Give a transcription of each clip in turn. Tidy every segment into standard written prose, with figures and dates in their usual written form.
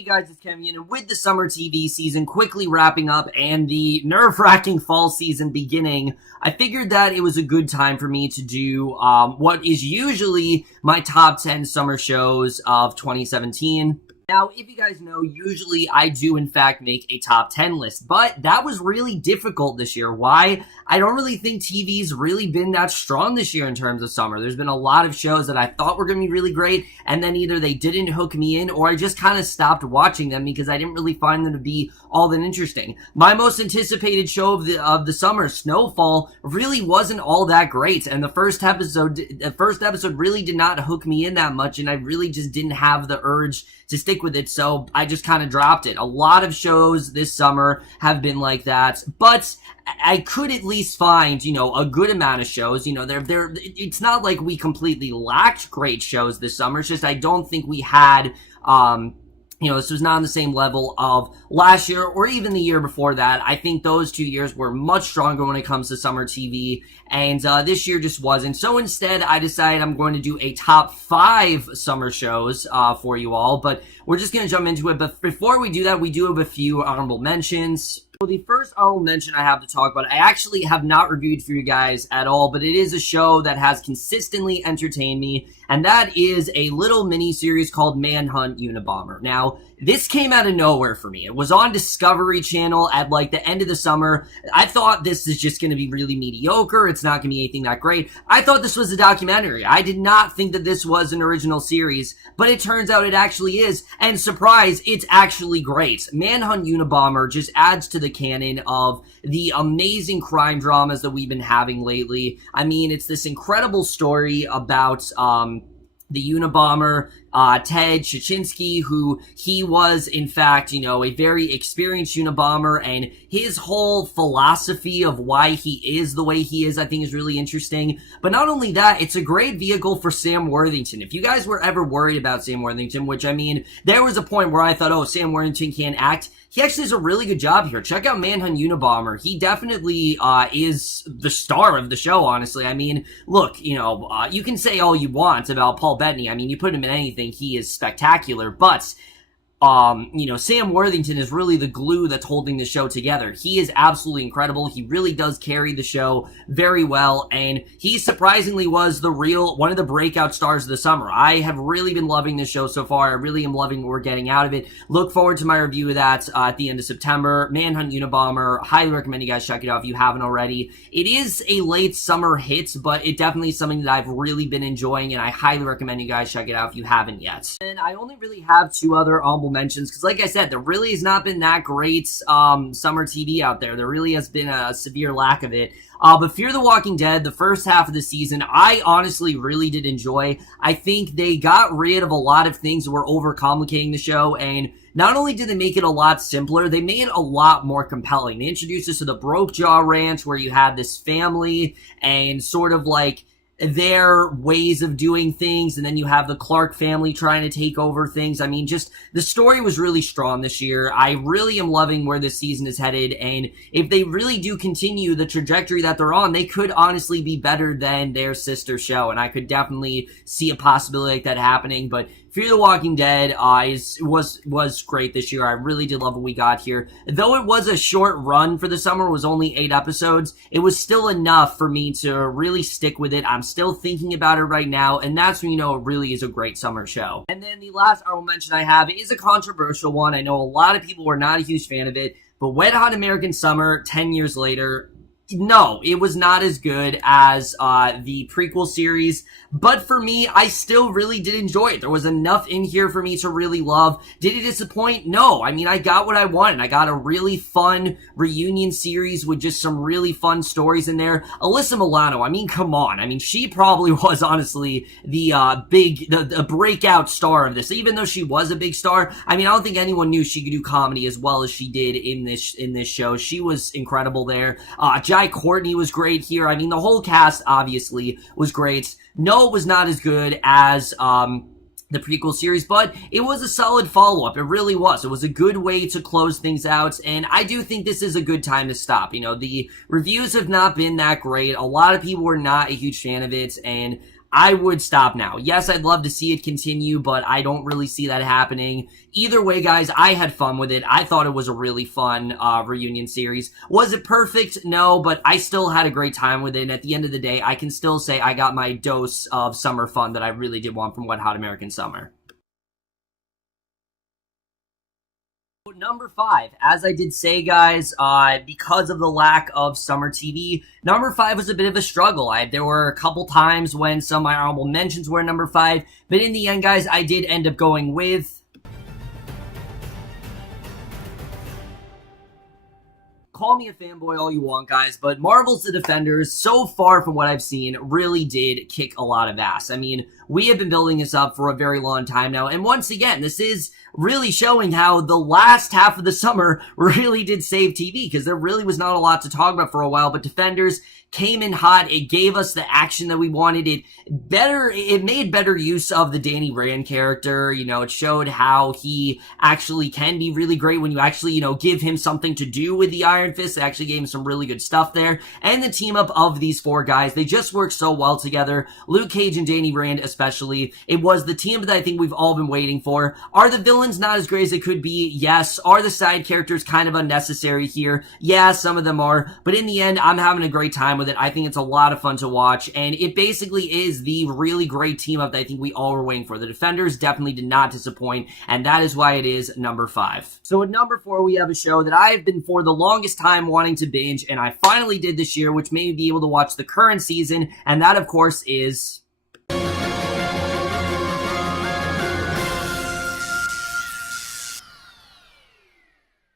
Hey guys, it's Kevin, and with the summer TV season quickly wrapping up and the nerve-wracking fall season beginning, I figured that it was a good time for me to do what is usually my top 10 summer shows of 2017. Now, if you guys know, usually I do in fact make a top 10 list, but that was really difficult this year. Why? I don't really think TV's really been that strong this year in terms of summer. There's been a lot of shows that I thought were going to be really great, and then either they didn't hook me in, or I just kind of stopped watching them because I didn't really find them to be all that interesting. My most anticipated show of the summer, Snowfall, really wasn't all that great, and the first episode really did not hook me in that much, and I really just didn't have the urge to stick with it, so I just kind of dropped it. A lot of shows this summer have been like that, but I could at least find, a good amount of shows. It's not like we completely lacked great shows this summer. It's just I don't think we had, this was not on the same level of last year or even the year before that. I think those 2 years were much stronger when it comes to summer TV, and this year just wasn't. So instead, I decided I'm going to do a top 5 summer shows for you all, but we're just going to jump into it. But before we do that, we do have a few honorable mentions. So the first honorable mention I have to talk about, I actually have not reviewed for you guys at all, but it is a show that has consistently entertained me, and that is a little mini-series called Manhunt Unabomber. Now, this came out of nowhere for me. It was on Discovery Channel at the end of the summer. I thought this is just going to be really mediocre. It's not going to be anything that great. I thought this was a documentary. I did not think that this was an original series, but it turns out it actually is. And surprise, it's actually great. Manhunt Unabomber just adds to the canon of the amazing crime dramas that we've been having lately. I mean, it's this incredible story about, the Unabomber, Ted Kaczynski, who he was, in fact, a very experienced Unabomber, and his whole philosophy of why he is the way he is, I think is really interesting. But not only that, it's a great vehicle for Sam Worthington. If you guys were ever worried about Sam Worthington, which, I mean, there was a point where I thought, oh, Sam Worthington can't act. He actually does a really good job here. Check out Manhunt Unabomber. He definitely is the star of the show, honestly. I mean, look, you can say all you want about Paul Bettany. I mean, you put him in anything, he is spectacular. But Sam Worthington is really the glue that's holding the show together. He is absolutely incredible. He really does carry the show very well, and he surprisingly was one of the breakout stars of the summer. I have really been loving this show so far. I really am loving what we're getting out of it. Look forward to my review of that at the end of September. Manhunt Unabomber, highly recommend you guys check it out if you haven't already. It is a late summer hit, but it definitely is something that I've really been enjoying, and I highly recommend you guys check it out if you haven't yet. And I only really have 2 other honorable mentions, because like I said, there really has not been that great summer TV out there. There really has been a severe lack of it. But Fear the Walking Dead, the first half of the season, I honestly really did enjoy. I think they got rid of a lot of things that were overcomplicating the show, and not only did they make it a lot simpler, they made it a lot more compelling. They introduced us to the Broke Jaw Ranch, where you had this family and sort of their ways of doing things, and then you have the Clark family trying to take over things. I mean, just the story was really strong this year. I really am loving where this season is headed, and if they really do continue the trajectory that they're on, they could honestly be better than their sister show, and I could definitely see a possibility like that happening. But Fear the Walking Dead was great this year. I really did love what we got here. Though it was a short run for the summer, it was only 8 episodes, it was still enough for me to really stick with it. I'm still thinking about it right now, and that's when you know it really is a great summer show. And then the last honorable mention I have is a controversial one. I know a lot of people were not a huge fan of it, but Wet Hot American Summer, 10 years later, no, it was not as good as the prequel series, but for me, I still really did enjoy it. There was enough in here for me to really love. Did it disappoint? No. I mean, I got what I wanted. I got a really fun reunion series with just some really fun stories in there. Alyssa Milano, I mean, come on. I mean, she probably was honestly the breakout star of this. Even though she was a big star, I mean, I don't think anyone knew she could do comedy as well as she did in this show. She was incredible there. Jai Courtney was great here. I mean, the whole cast obviously was great. No, it was not as good as the prequel series, but it was a solid follow-up. It really was. It was a good way to close things out, and I do think this is a good time to stop. The reviews have not been that great. A lot of people were not a huge fan of it, and I would stop now. Yes, I'd love to see it continue, but I don't really see that happening. Either way, guys, I had fun with it. I thought it was a really fun reunion series. Was it perfect? No, but I still had a great time with it. And at the end of the day, I can still say I got my dose of summer fun that I really did want from Wet Hot American Summer. Number 5, as I did say, guys, because of the lack of summer TV, number 5 was a bit of a struggle. There were a couple times when some of my honorable mentions were number 5, but in the end, guys, I did end up going with... Call me a fanboy all you want, guys, but Marvel's The Defenders, so far from what I've seen, really did kick a lot of ass. I mean, we have been building this up for a very long time now, and once again, this is really showing how the last half of the summer really did save TV, because there really was not a lot to talk about for a while, but Defenders came in hot. It gave us the action that we wanted. It made better use of the Danny Rand character. You know, it showed how he actually can be really great when you actually, you know, give him something to do with the Iron Fist. It actually gave him some really good stuff there. And the team up of these 4 guys, they just work so well together. Luke Cage and Danny Rand especially. It was the team that I think we've all been waiting for. Are the villains not as great as they could be? Yes. Are the side characters kind of unnecessary here? Yeah, some of them are. But in the end, I'm having a great time with it. I think it's a lot of fun to watch, and it basically is the really great team up that I think we all were waiting for. The Defenders definitely did not disappoint, and that is why it is number 5. So at number 4, we have a show that I have been for the longest time wanting to binge, and I finally did this year, which made me be able to watch the current season, and that, of course, is...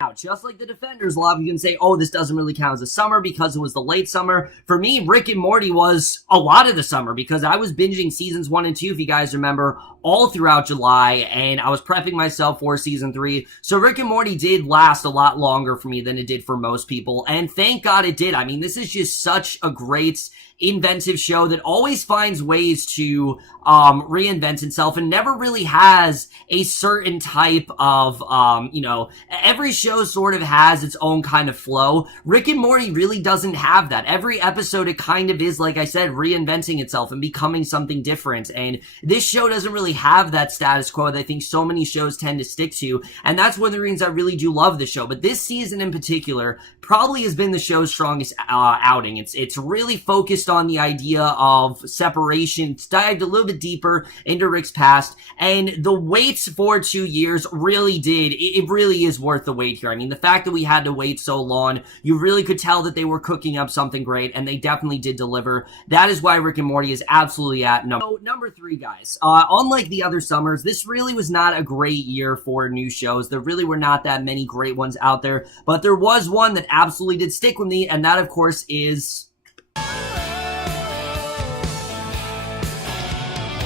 Now, just like the Defenders, a lot of you can say, oh, this doesn't really count as a summer because it was the late summer. For me, Rick and Morty was a lot of the summer because I was binging seasons 1 and 2, if you guys remember, all throughout July, and I was prepping myself for season 3. So Rick and Morty did last a lot longer for me than it did for most people, and thank God it did. I mean, this is just such a great inventive show that always finds ways to reinvent itself and never really has a certain type of, you know, every show sort of has its own kind of flow. Rick and Morty really doesn't have that. Every episode, it kind of is, like I said, reinventing itself and becoming something different. And this show doesn't really have that status quo that I think so many shows tend to stick to. And that's one of the reasons I really do love the show. But this season in particular probably has been the show's strongest outing. It's really focused on the idea of separation. It's dived a little bit deeper into Rick's past, and the wait for 2 years really did. It really is worth the wait here. I mean, the fact that we had to wait so long, you really could tell that they were cooking up something great, and they definitely did deliver. That is why Rick and Morty is absolutely at number 3, guys. Unlike the other summers, this really was not a great year for new shows. There really were not that many great ones out there, but there was one that absolutely did stick with me, and that, of course, is...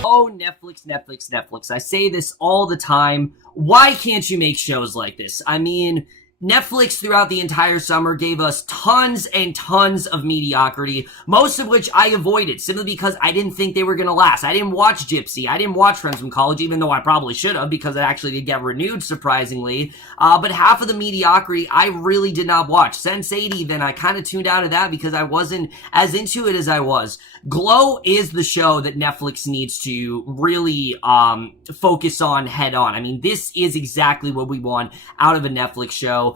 Oh, Netflix, Netflix, Netflix. I say this all the time. Why can't you make shows like this? I mean, Netflix throughout the entire summer gave us tons and tons of mediocrity, most of which I avoided simply because I didn't think they were going to last. I didn't watch Gypsy. I didn't watch Friends from College, even though I probably should have because it actually did get renewed, surprisingly. But half of the mediocrity I really did not watch. Sense8, then I kind of tuned out of that because I wasn't as into it as I was. Glow is the show that Netflix needs to really focus on head on. I mean, this is exactly what we want out of a Netflix show.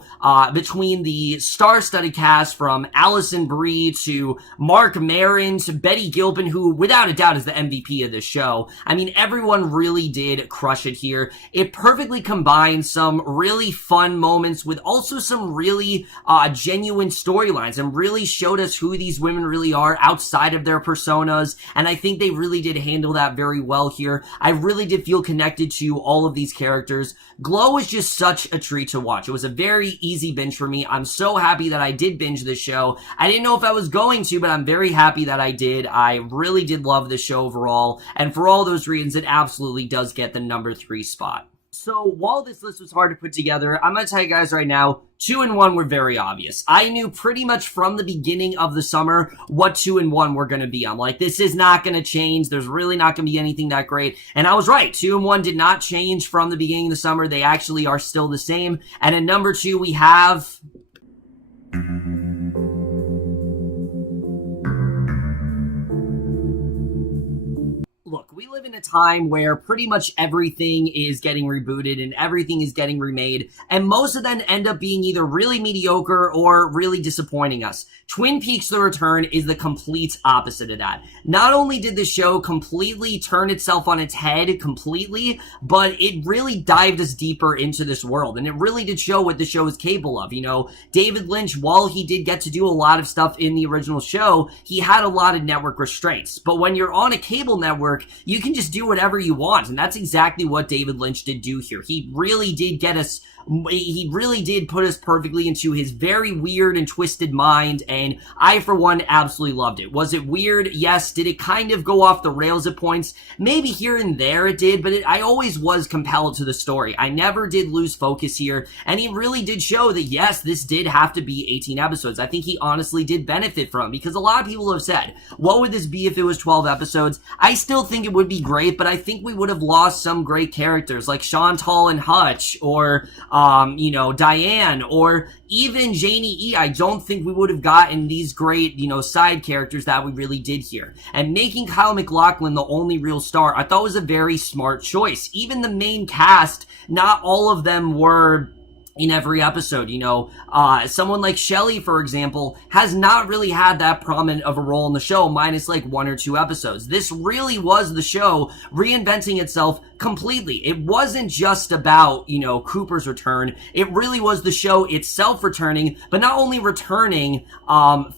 Between the star-studded cast from Alison Brie to Mark Maron to Betty Gilpin, who without a doubt is the MVP of the show. I mean, everyone really did crush it here. It perfectly combined some really fun moments with also some really genuine storylines and really showed us who these women really are outside of their personas, and I think they really did handle that very well here. I really did feel connected to all of these characters. Glow was just such a treat to watch. It was a very easy binge for me. I'm so happy that I did binge this show. I didn't know if I was going to, but I'm very happy that I did. I really did love the show overall, and for all those reasons, it absolutely does get the number 3 spot. So while this list was hard to put together, I'm going to tell you guys right now, 2 and 1 were very obvious. I knew pretty much from the beginning of the summer what 2 and 1 were going to be. I'm like, this is not going to change. There's really not going to be anything that great. And I was right. 2 and 1 did not change from the beginning of the summer. They actually are still the same. And at number 2, we have... we live in a time where pretty much everything is getting rebooted and everything is getting remade, and most of them end up being either really mediocre or really disappointing us. Twin Peaks: The Return is the complete opposite of that. Not only did the show completely turn itself on its head completely, but it really dived us deeper into this world, and it really did show what the show is capable of. You know, David Lynch, while he did get to do a lot of stuff in the original show, he had a lot of network restraints. But when you're on a cable network, you can just do whatever you want, and that's exactly what David Lynch did do here. He really did put us perfectly into his very weird and twisted mind, and I, for one, absolutely loved it. Was it weird? Yes. Did it kind of go off the rails at points? Maybe here and there it did, but I always was compelled to the story. I never did lose focus here, and he really did show that, yes, this did have to be 18 episodes. I think he honestly did benefit from it, because a lot of people have said, what would this be if it was 12 episodes? I still think it would be great, but I think we would have lost some great characters like Chantal and Hutch, or Diane, or even Janie E. I don't think we would have gotten these great, side characters that we really did here. And making Kyle MacLachlan the only real star, I thought was a very smart choice. Even the main cast, not all of them were in every episode. Someone like Shelley, for example, has not really had that prominent of a role in the show, minus like 1 or 2 episodes. This really was the show reinventing itself completely. It wasn't just about, Cooper's return. It really was the show itself returning, but not only returning,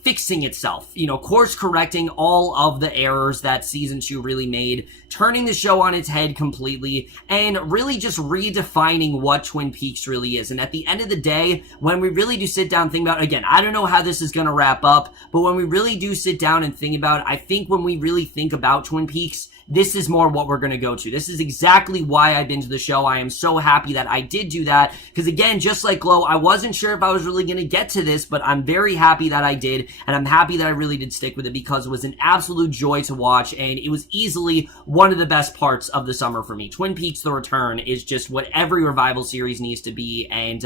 fixing itself, course correcting all of the errors that season 2 really made, turning the show on its head completely, and really just redefining what Twin Peaks really is. And at the end of the day, when we really do sit down and think about, again, I don't know how this is going to wrap up, but when we really do sit down and think about it, I think when we really think about Twin Peaks, this is more what we're going to go to. This is exactly why I binged the show. I am so happy that I did do that, because again, just like Glow, I wasn't sure if I was really going to get to this, but I'm very happy that I did, and I'm happy that I really did stick with it, because it was an absolute joy to watch, and it was easily one of the best parts of the summer for me. Twin Peaks: The Return is just what every revival series needs to be, and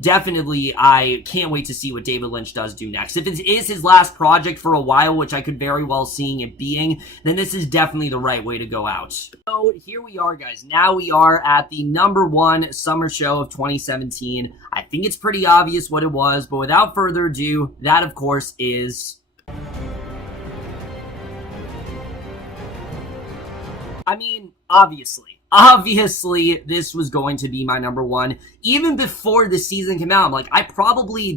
definitely, I can't wait to see what David Lynch does do next. If it is his last project for a while, which I could very well see it being, then this is definitely the right way to go out. So here we are, guys. Now we are at the #1 summer show of 2017. I think it's pretty obvious what it was, but without further ado, that of course is... Obviously, this was going to be my #1. Even before the season came out, I'm like,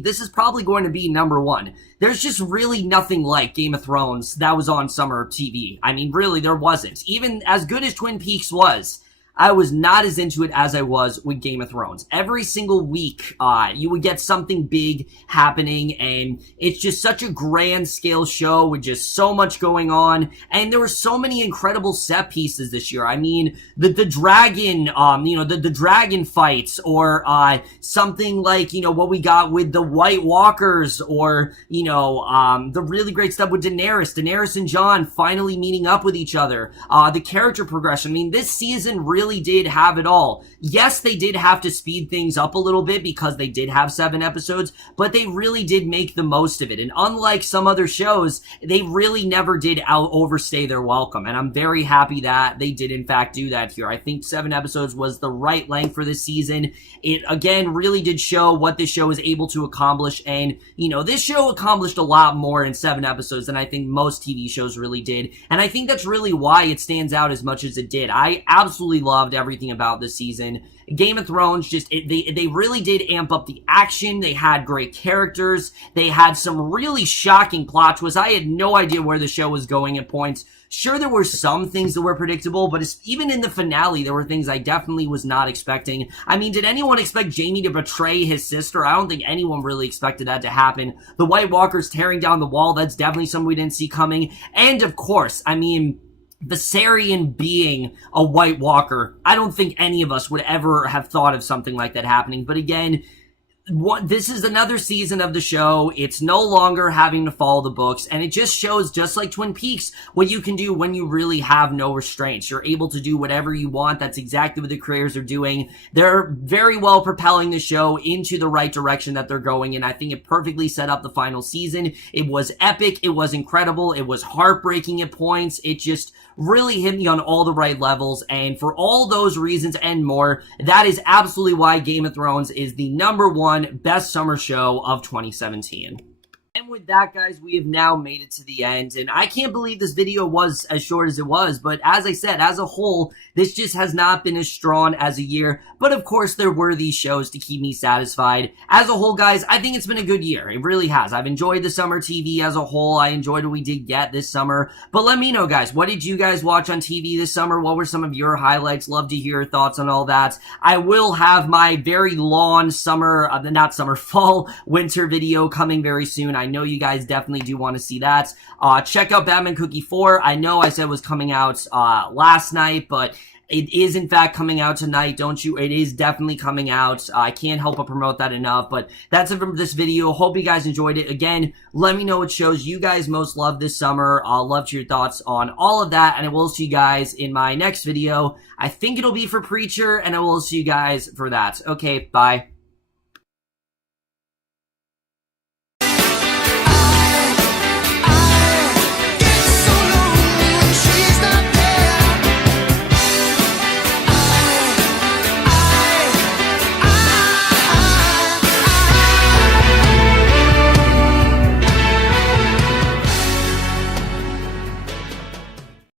this is probably going to be #1. There's just really nothing like Game of Thrones that was on summer TV. Really, there wasn't. Even as good as Twin Peaks was, I was not as into it as I was with Game of Thrones. Every single week, you would get something big happening, and it's just such a grand scale show with just so much going on, and there were so many incredible set pieces this year. The dragon, the dragon fights, or something like, what we got with the White Walkers, or, the really great stuff with Daenerys and Jon finally meeting up with each other. The character progression. This season really did have it all. Yes, they did have to speed things up a little bit because they did have 7 episodes, but they really did make the most of it. And unlike some other shows, they really never did overstay their welcome. And I'm very happy that they did in fact do that here. I think 7 episodes was the right length for this season. It again really did show what this show is able to accomplish. And, this show accomplished a lot more in 7 episodes than I think most TV shows really did. And I think that's really why it stands out as much as it did. I absolutely loved everything about this season. Game of Thrones, they really did amp up the action. They had great characters. They had some really shocking plot twists. I had no idea where the show was going at points. Sure, there were some things that were predictable, but even in the finale, there were things I definitely was not expecting. Did anyone expect Jaime to betray his sister? I don't think anyone really expected that to happen. The White Walkers tearing down the wall, that's definitely something we didn't see coming. And of course, Viserion being a White Walker, I don't think any of us would ever have thought of something like that happening. But again, this is another season of the show. It's no longer having to follow the books, and it just shows, just like Twin Peaks, what you can do when you really have no restraints. You're able to do whatever you want. That's exactly what the creators are doing. They're very well propelling the show into the right direction that they're going in. I think it perfectly set up the final season. It was epic. It was incredible. It was heartbreaking at points. It just really hit me on all the right levels, and for all those reasons and more, that is absolutely why Game of Thrones is the #1 best summer show of 2017. And with that, guys, we have now made it to the end, and I can't believe this video was as short as it was, but as I said, as a whole, this just has not been as strong as a year, but of course, there were these shows to keep me satisfied. As a whole, guys, I think it's been a good year. It really has. I've enjoyed the summer TV as a whole. I enjoyed what we did get this summer, but let me know, guys, what did you guys watch on TV this summer? What were some of your highlights? Love to hear your thoughts on all that. I will have my very long fall, winter video coming very soon. I know you guys definitely do want to see that. Check out Batman Cookie 4. I know I said it was coming out last night, but it is in fact coming out tonight. Don't you? It is definitely coming out. I can't help but promote that enough, but that's it from this video. Hope you guys enjoyed it. Again, let me know what shows you guys most love this summer. I'll love to hear your thoughts on all of that, and I will see you guys in my next video. I think it'll be for Preacher, and I will see you guys for that. Okay, bye.